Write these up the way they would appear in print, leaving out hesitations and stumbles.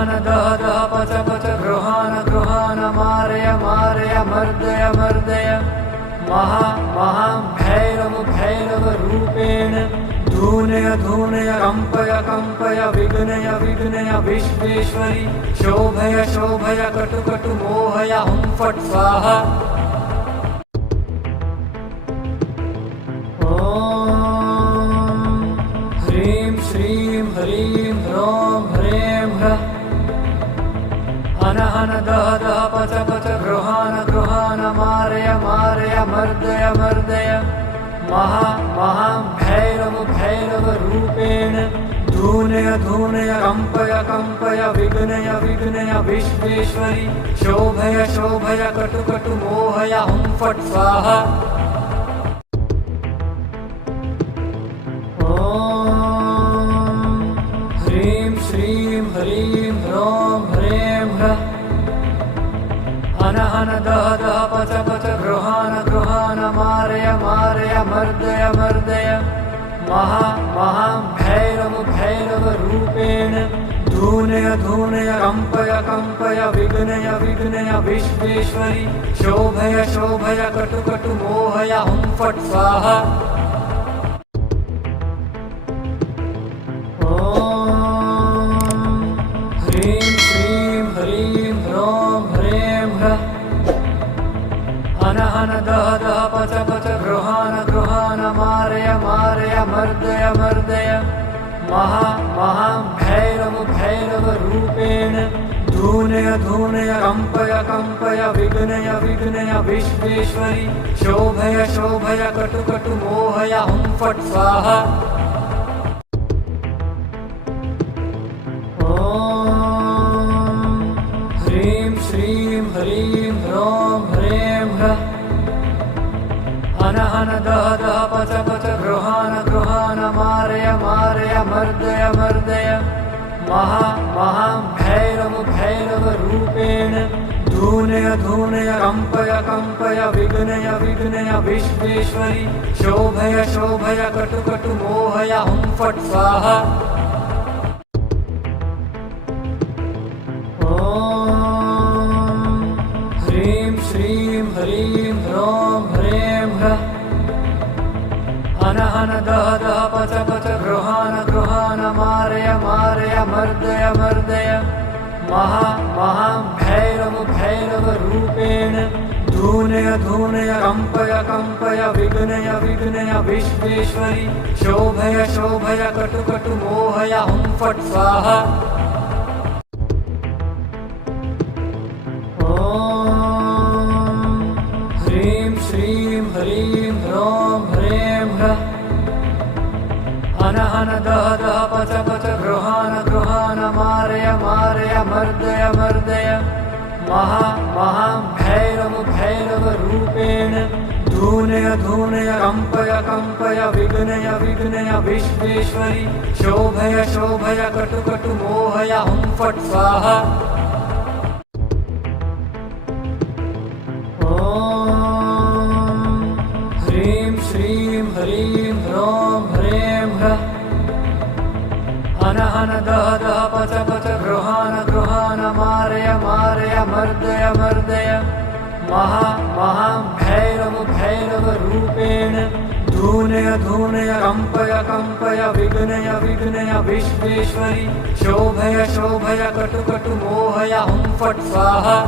हन दह दह पच पच गृहान गृहान मारय मारय मर्दय मर्दय महा महा भैरव भैरव रूपेण धूनय धूनय कंपय कंपय विघ्नय विघ्नय विश्वेश्वरी शोभय शोभय कटु कटु मोहय हुं फट् स्वाहा। ह्रीं श्रीं ह्रीं ह्रौं ह्रें ह्रः हन हन दह दह पच पच गृहान गृहान मारय मारय मर्दय मर्दय महा महा भैरव भैरव रूपेण धूनय धूनय कंपय कंपय विघ्नय विघ्नय विश्वेश्वरी शोभय शोभय कटु कटु मोहय हुं फट् स्वाहा। ह्रीं श्रीं ह्रीं ह्रौं ह्रें ह्रः हन हन दह दह पच पच गृहान गृहान मारय मारय मर्दय मर्दय महा महा भैरव भैरव रूपेण धूनय धूनय कंपय कंपय विघ्नय विघ्नय विश्वेश्वरी शोभय शोभय कटु कटु मोहय हुं फट् स्वाहा। ह्रीं श्रीं ह्रीं ह्रौं ह्रें ह्रः हन हन दह दह पच पच गृहान गृहान मारय मारय मर्दय मर्दय महा महा भैरव भैरव रूपेण धूनय धूनय कंपय कंपय विघ्नय विघ्नय विश्वेश्वरी शोभय शोभय कटु कटु मोहय हुं फट् स्वाहा। ह्रीं श्रीं ह्रीं ह्रौं ह्रें ह्रः हन हन दह दह पच पच गृहान गृहान मारय मारय मर्दय मर्दय महा महा भैरव भैरव रूपेण धूनय धूनय कंपय कंपय विघ्नय विघ्नय विश्वेश्वरी शोभय शोभय कटु कटु मोहय हुं फट् स्वाहा। ह्रीं श्रीं ह्रीं ह्रौं ह्रें ह्रः हन हन दह दह पच पच गृहान गृहान मारय मारय मर्दय मर्दय महा महा भैरव भैरव रूपेण धूनय धूनय कंपय कंपय विघ्नय विघ्नय विश्वेश्वरी शोभय शोभय कटु कटु मोहय हुं फट् स्वाहा। ह्रीं श्रीं ह्रीं ह्रौं ह्रें ह्रः हन हन दह दह पच पच गृहान गृहान मारय मारय मर्दय मर्दय महा महा भैरव भैरव रूपेण धूनय धूनय कंपय कंपय विघ्नय विघ्नय विश्वेश्वरी शोभय शोभय कटु कटु मोहय हुं फट् स्वाहा। ह्रीं श्रीं ह्रीं ह्रौं ह्रें ह्रः हन हन दह दह पच पच गृहान गृहान मारय मारय मर्दय मर्दय महा महा भैरव भैरव रूपेण धूनय धूनय कंपय कंपय विघ्नय विघ्नय विश्वेश्वरी शोभय शोभय कटु कटु मोहय हुं फट् स्वाहा।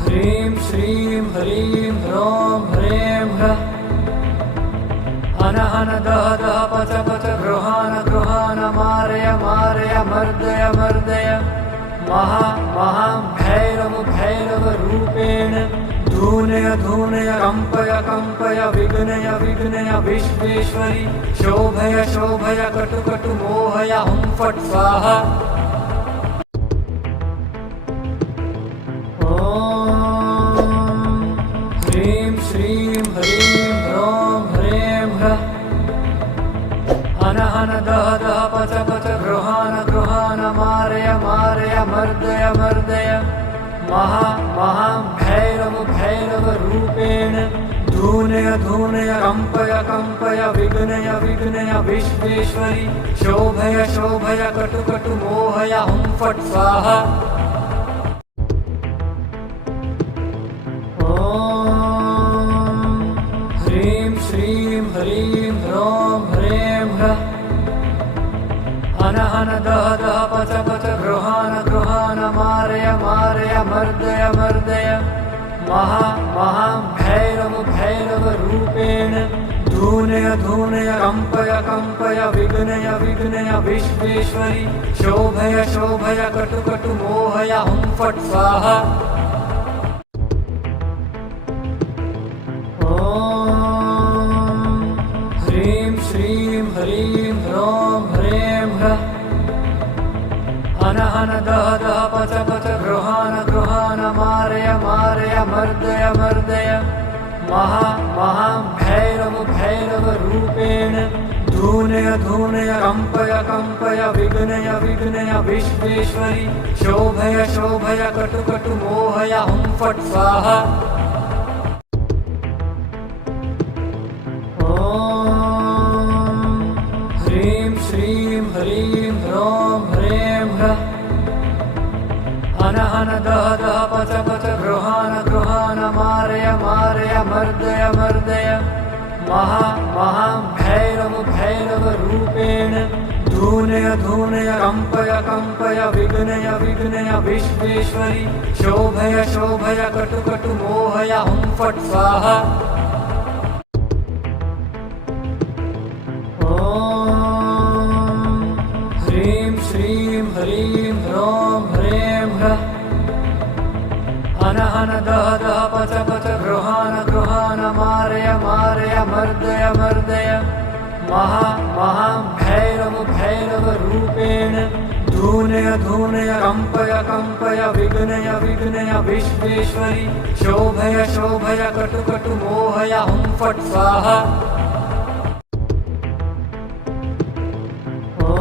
ह्रीं श्रीं ह्रीं ह्रौं ह्रें ह्रः हन हन दह दह पच पच गृहान गृहान मारय मारय मर्दय मर्दय महा महा भैरव भैरव रूपेण धूनय धूनय कंपय कंपय विघ्नय विघ्नय विश्वेश्वरी शोभय शोभय कटु कटु मोहय हुं फट् स्वाहा। ह्रीं श्रीं ह्रीं ह्रौं ह्रें ह्रः हन हन दह दह पच पच गृहान गृहान मारय मारय मर्दय मर्दय महा महा भैरव भैरव रूपेण धूनय धूनय कंपय कंपय विघ्नय विघ्नय विश्वेश्वरी शोभय शोभय कटु कटु मोहय हुं फट् स्वाहा। ॐ ह्रीं श्रीं हरीं ह्रौं ह्रें ह्रः हन हन दह दह पच पच गृहान गृहान मारय मारय मर्दय मर्दय महा महां भैरव भैरव रूपेण धूनय धूनय कंपय कंपय विघ्नय विघ्नय विश्वेश्वरी शोभय शोभय कटु कटु मोहय हुं फट् स्वाहा। ॐ ह्रीं श्रीं हरीं ह्रौं ह्रें ह्रः हन हन दह दह पच पच गृहान गृहान मारय मारय मर्दय मर्दय महा महां भैरव भैरव रूपेण धूनय धूनय कंपय कंपय विघ्नय विघ्नय विश्वेश्वरी शोभय शोभय कटु कटु मोहय हुं फट् स्वाहा। ॐ ह्रीं श्रीं हरीं ह्रौं ह्रें ह्रः हन हन दह दह पच पच गृहान गृहान मारय मारय मर्दय मर्दय महा महां भैरव भैरव रूपेण धूनय धूनय कंपय कंपय विघ्नय विघ्नय विश्वेश्वरी शोभय शोभय कटु कटु मोहय हुं फट् स्वाहा। ॐ ह्रीं श्रीं हरीं ह्रौं ह्रें ह्रः हन हन दह दह पच पच गृहान गृहान मारय मारय मर्दय मर्दय महा महां भैरव भैरव रूपेण धूनय धूनय कंपय कंपय विघ्नय विघ्नय विश्वेश्वरी शोभय शोभय कटु कटु मोहय हुं फट् स्वाहा। ॐ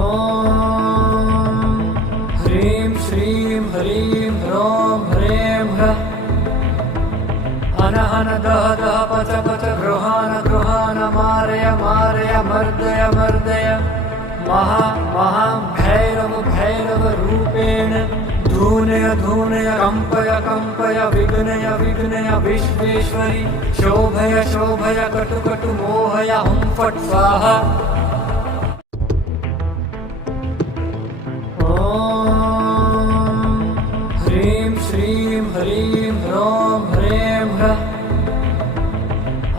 ह्रीं श्रीं हरीं ह्रौं ह्रें ह्रः हन हन दह दह पच पच गृहान गृहान मारय मारय मर्दय मर्दय महा महां भैरव भैरव रूपेण धूनय धूनय कंपय कंपय विघ्नय विघ्नय विश्वेश्वरी शोभय शोभय कटु कटु मोहय हुं फट् स्वाहा। ॐ ह्रीं श्रीं हरीं ह्रौं ह्रें ह्रः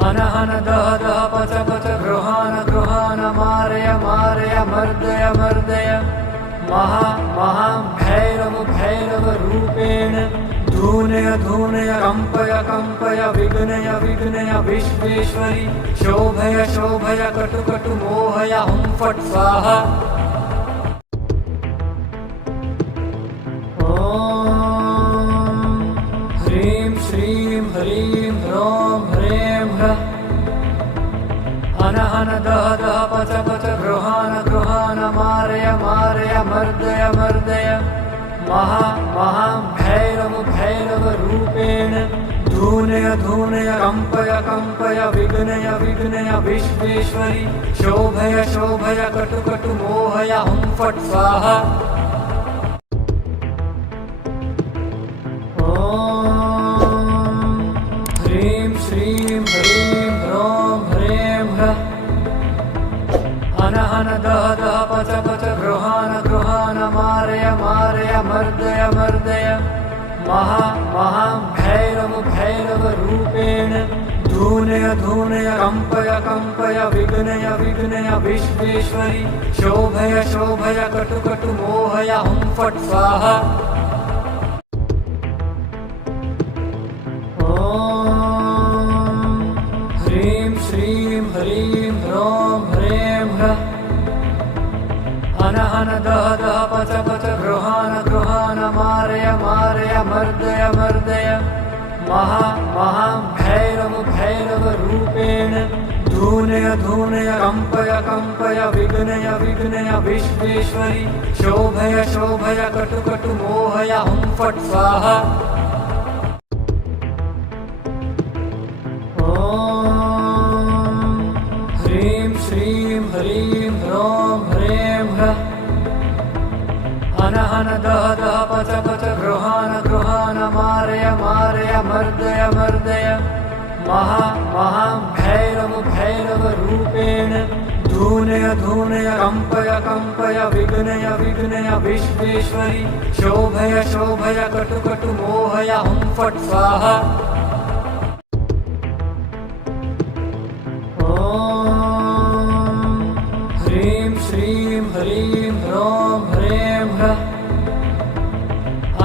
हन हन दह दह पच पच गृहान गृहान मारय मारय मर्दय मर्दय महा महां भैरव भैरव रूपेण धूनय धूनय कंपय कंपय विघ्नय विघ्नय विश्वेश्वरी शोभय शोभय कटु कटु मोहय हुं फट् स्वाहा। ॐ ह्रीं श्रीं हरीं ह्रौं ह्रें ह्रः हन हन दह दह पच पच गृहान गृहान मारय मारय मर्दय मर्दय महा महां भैरव भैरव रूपेण धूनय धूनय कंपय कंपय विघ्नय विघ्नय विश्वेश्वरी शोभय शोभय कटु कटु मोहय हुं फट् स्वाहा। ॐ ह्रीं श्रीं हरीं ह्रौं ह्रें ह्रः हन हन दह दह पच पच गृहान गृहान मारय मारय मर्दय मर्दय महा महां भैरव भैरव रूपेण धूनय धूनय कंपय कंपय विघ्नय विघ्नय विश्वेश्वरी शोभय शोभय कटु कटु मोहय हुं फट् स्वाहा। ॐ ह्रीं श्रीं हरीं ह्रौं ह्रें ह्रः हन हन दह दह पच पच गृहान गृहान मारय मारय मर्दय मर्दय महा महां भैरव भैरव रूपेण धूनय धूनय कंपय कंपय विघ्नय विघ्नय विश्वेश्वरी शोभय शोभय कटु कटु मोहय हुं फट् स्वाहा। ॐ अनहन दह दह पच पच गृहान गृहान मारय मारय मर्दय मर्दय महा महां भैरव भैरव रूपेण धूनय धूनय कंपय कंपय विघ्नय विघ्नय विश्वेश्वरी शोभय शोभय कटु कटु मोहय हुं फट् स्वाहा। ॐ ह्रीं श्रीं ह्रीं ह्रौं ह्रें ह्रः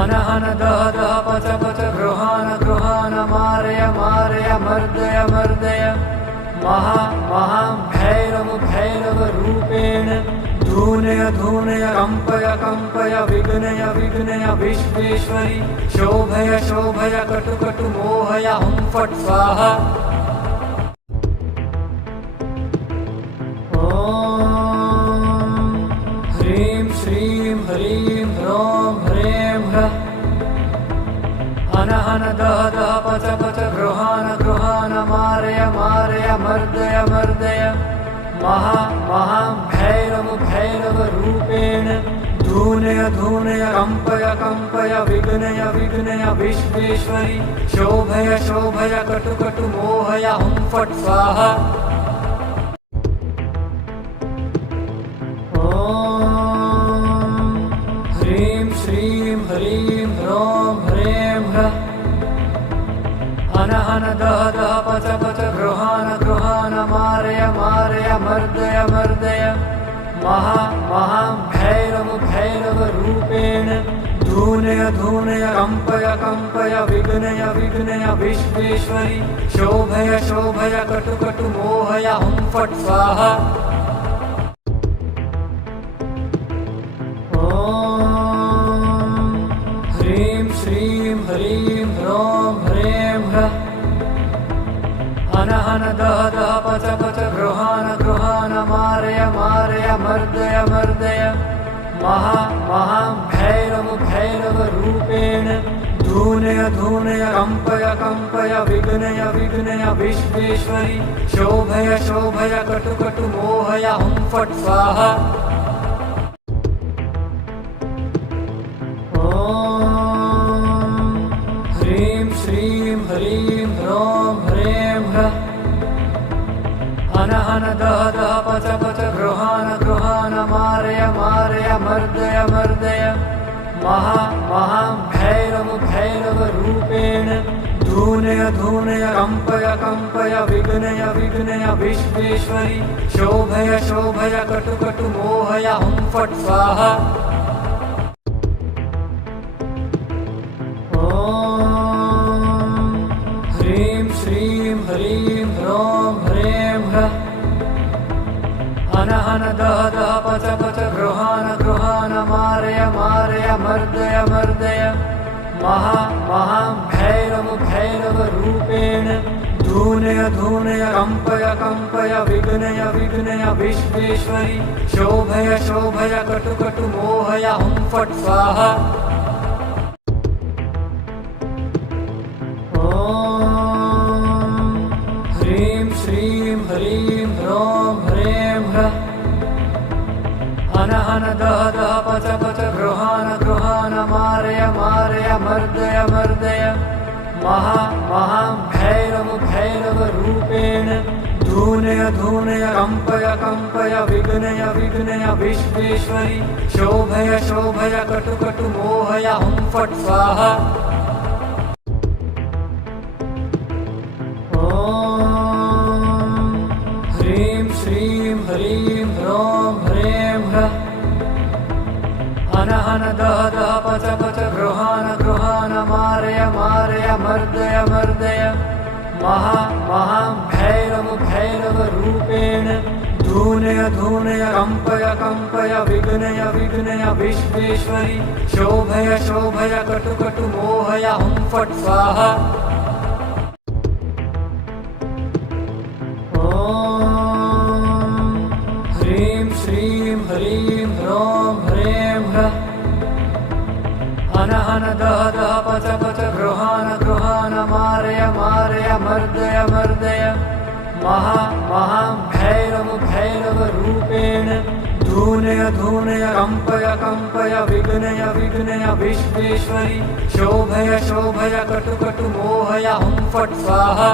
अनहन दह दह पच पच गृहान गृहान मारय मारय मर्दय मर्दय महा महां भैरव भैरव रूपेण धूनय धूनय कंपय कंपय विघ्नय विघ्नय विश्वेश्वरी शोभय शोभय कटु कटु मोहय हुं फट् स्वाहा। ॐ ह्रीं श्रीं ह्रीं ह्रौं ह्रें ह्रः अनहन दह दह पच पच गृहान गृहान मारय मारय मर्दय मर्दय महा महां भैरव भैरव रूपेण धूनय धूनय कंपय कंपय विघ्नय विघ्नय विश्वेश्वरी शोभय शोभय कटु कटु मोहय हुं फट् स्वाहा। ॐ ह्रीं श्रीं ह्रीं ह्रौं ह्रें ह्रः अनहन दह दह पच पच गृहान गृहान मारय मारय मर्दय मर्दय महा महां भैरव भैरव रूपेण धूनय धूनय कंपय कंपय विघ्नय विघ्नय विश्वेश्वरी शोभय शोभय कटु कटु मोहय हुं फट् स्वाहा। ॐ ह्रीं श्रीं ह्रीं ह्रौं ह्रें ह्रः अनहन दह दह पच पच गृहान गृहान मारय मारय मर्दय मर्दय महा महां भैरव भैरव रूपेण धूनय धूनय कंपय कंपय विघ्नय विघ्नय विश्वेश्वरी शोभय शोभय कटु कटु मोहय हुं फट् स्वाहा। ॐ ह्रीं श्रीं ह्रीं ह्रौं ह्रें ह्रः अनहन दह दह पच पच गृहान गृहान मारय मारय मर्दय मर्दय महा महां भैरव भैरव रूपेण धूनय धूनय कंपय कंपय विघ्नय विघ्नय विश्वेश्वरी शोभय शोभय कटु कटु मोहय हुं फट् स्वाहा। ॐ ह्रीं श्रीं ह्रीं ह्रौं ह्रें ह्रः अनहन दह दह पच पच गृहान गृहान मारय मारय मर्दय मर्दय महा महां भैरव भैरव रूपेण धूनय धूनय कंपय कंपय विघ्नय विघ्नय विश्वेश्वरी शोभय शोभय कटु कटु मोहय हुं फट् स्वाहा। ॐ ह्रीं श्रीं ह्रीं ह्रौं ह्रें ह्रः अनहन दह दह पच पच गृहान गृहान मारय मारय मर्दय मर्दय महा महां भैरव भैरव रूपेण धूनय धूनय कंपय कंपय विघ्नय विघ्नय विश्वेश्वरी शोभय शोभय कटु कटु मोहय हुं फट् स्वाहा। ॐ ह्रीं श्रीं ह्रीं ह्रौं ह्रें ह्रः अनहन दह दह पच पच गृहान गृहान मारय मारय मर्दय मर्दय महा महां भैरव भैरव रूपेण धूनय धूनय कंपय कंपय विघ्नय विघ्नय विश्वेश्वरी शोभय शोभय कटु कटु मोहय हुं फट् स्वाहा। ॐ ह्रीं श्रीं ह्रीं ह्रौं ह्रें ह्रः अनहन दह दह पच पच गृहान गृहान मारय मारय मर्दय मर्दय महा महां भैरव भैरव रूपेण धूनय धूनय कंपय कंपय विघ्नय विघ्नय विश्वेश्वरी शोभय शोभय कटु कटु मोहय हुं फट् स्वाहा।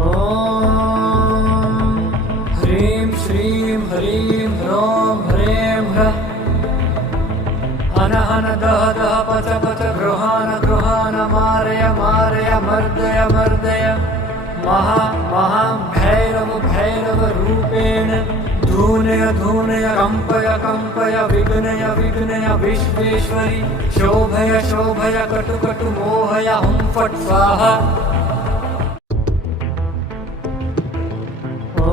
ॐ ह्रीं श्रीं ह्रीं ह्रौं ह्रें ह्रः हन हन दह दह पच पच गृहान गृहान मारय मारय मर्दय मर्दय महा महां भैरव भैरव रूपेण धूनय धूनय कंपय कंपय विघ्नय विघ्नय विश्वेश्वरी शोभय शोभय कटु कटु मोहय हुं फट् स्वाहा। ॐ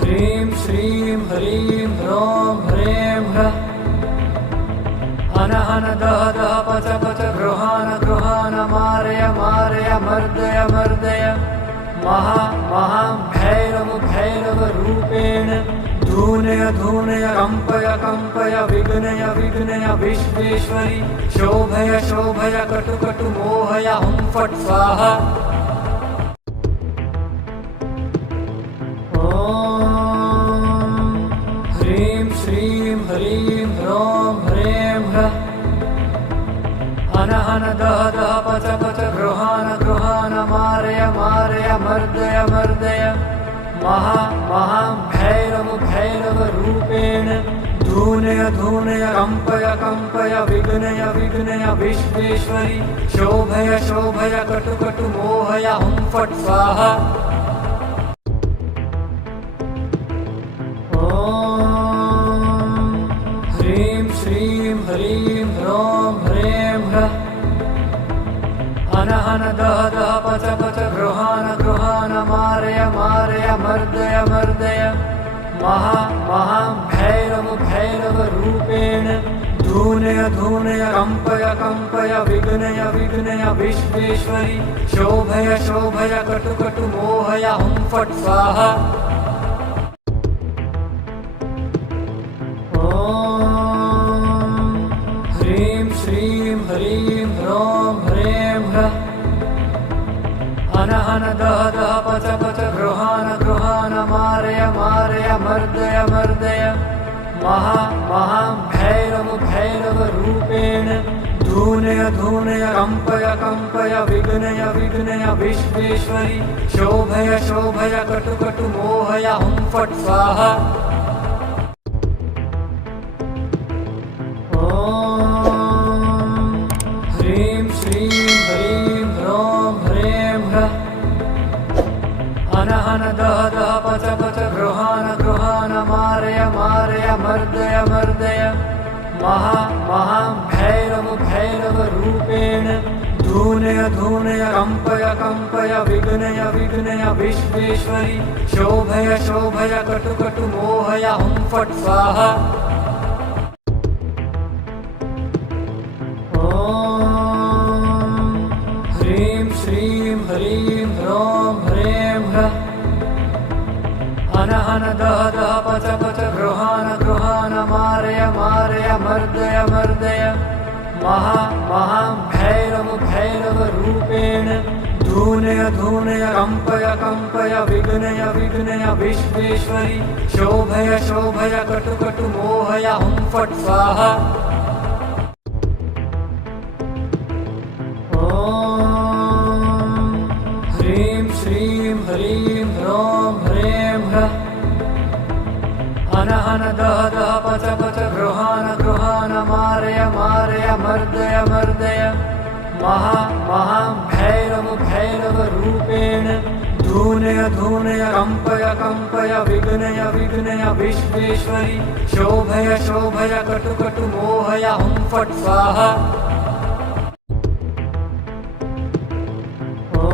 ह्रीं श्रीं ह्रीं ह्रौं ह्रें ह्रः हन हन दह दह पच पच गृहान गृहान मारय मारय मर्दय मर्दय महा महां भैरव भैरव रूपेण धूनय धूनय कंपय कंपय विघ्नय विघ्नय विश्वेश्वरी शोभय शोभय कटु कटु मोहय हुं फट् स्वाहा। ॐ ह्रीं श्रीं ह्रीं ह्रौं ह्रें ह्रः हन हन दह दह पच पच गृहान गृहान मारय मारय मर्दय मर्दय महा महां भैरव भैरव रूपेण धूनय धूनय कंपय कंपय विघ्नय विघ्नय विश्वेश्वरी शोभय शोभय कटु कटु मोहय हुं फट् स्वाहा। ॐ ह्रीं श्रीं ह्रीं ह्रौं ह्रें ह्रः हन हन दह दह पच पच गृहान गृहान मारय मारय मर्दय मर्दय महा महां भैरव भैरव रूपेण धूनय धूनय कंपय कंपय विघ्नय विघ्नय विश्वेश्वरी शोभय शोभय कटु कटु मोहय हुं फट् स्वाहा। ॐ ह्रीं श्रीं ह्रीं ह्रौं ह्रें ह्रः हन हन दह दह पच पच गृहान गृहान मारय मारय मर्दय मर्दय महा महां भैरव भैरव रूपेण धूनय धूनय कंपय कंपय विघ्नय विघ्नय विश्वेश्वरी शोभय शोभय कटु कटु मोहय हुं फट् स्वाहा। ॐ ह्रीं श्रीं ह्रीं ह्रौं ह्रें ह्रः हन हन दह दह पच पच गृहान गृहान मारय मारय मर्दय मर्दय महा महां भैरव भैरव रूपेण धूनय धूनय कंपय कंपय विघ्नय विघ्नय विश्वेश्वरी शोभय शोभय कटु कटु मोहय हुं फट् स्वाहा। ॐ ह्रीं श्रीं ह्रीं ह्रौं ह्रें ह्रः हन हन दह दह पच पच गृहान गृहान मारय मारय मर्दय मर्दय महा महां भैरव भैरव रूपेण धूनय धूनय कंपय कंपय विघ्नय विघ्नय विश्वेश्वरी शोभय शोभय कटु कटु मोहय हुं फट् स्वाहा। ॐ ह्रीं श्रीं ह्रीं ह्रौं ह्रें ह्रः हन हन दह दह पच पच गृहान गृहान मारय मारय मर्दय मर्दय महा महां भैरव भैरव रूपेण धूनय धूनय कंपय कंपय विघ्नय विघ्नय विश्वेश्वरी शोभय शोभय कटु कटु मोहय हुं फट् स्वाहा। ॐ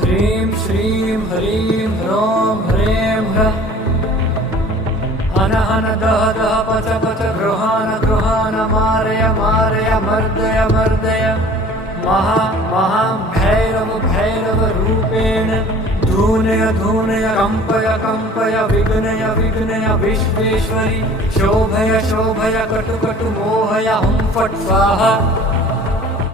ह्रीं श्रीं ह्रीं ह्रौं ह्रें ह्रः हन हन दह दह पच पच गृहान गृहान मारय मारय मर्दय मर्दय महा महां भैरव भैरव रूपेण धूनय धूनय कंपय कंपय विघ्नय विघ्नय विश्वेश्वरी शोभय शोभय कटु कटु मोहय हुं फट् स्वाहा।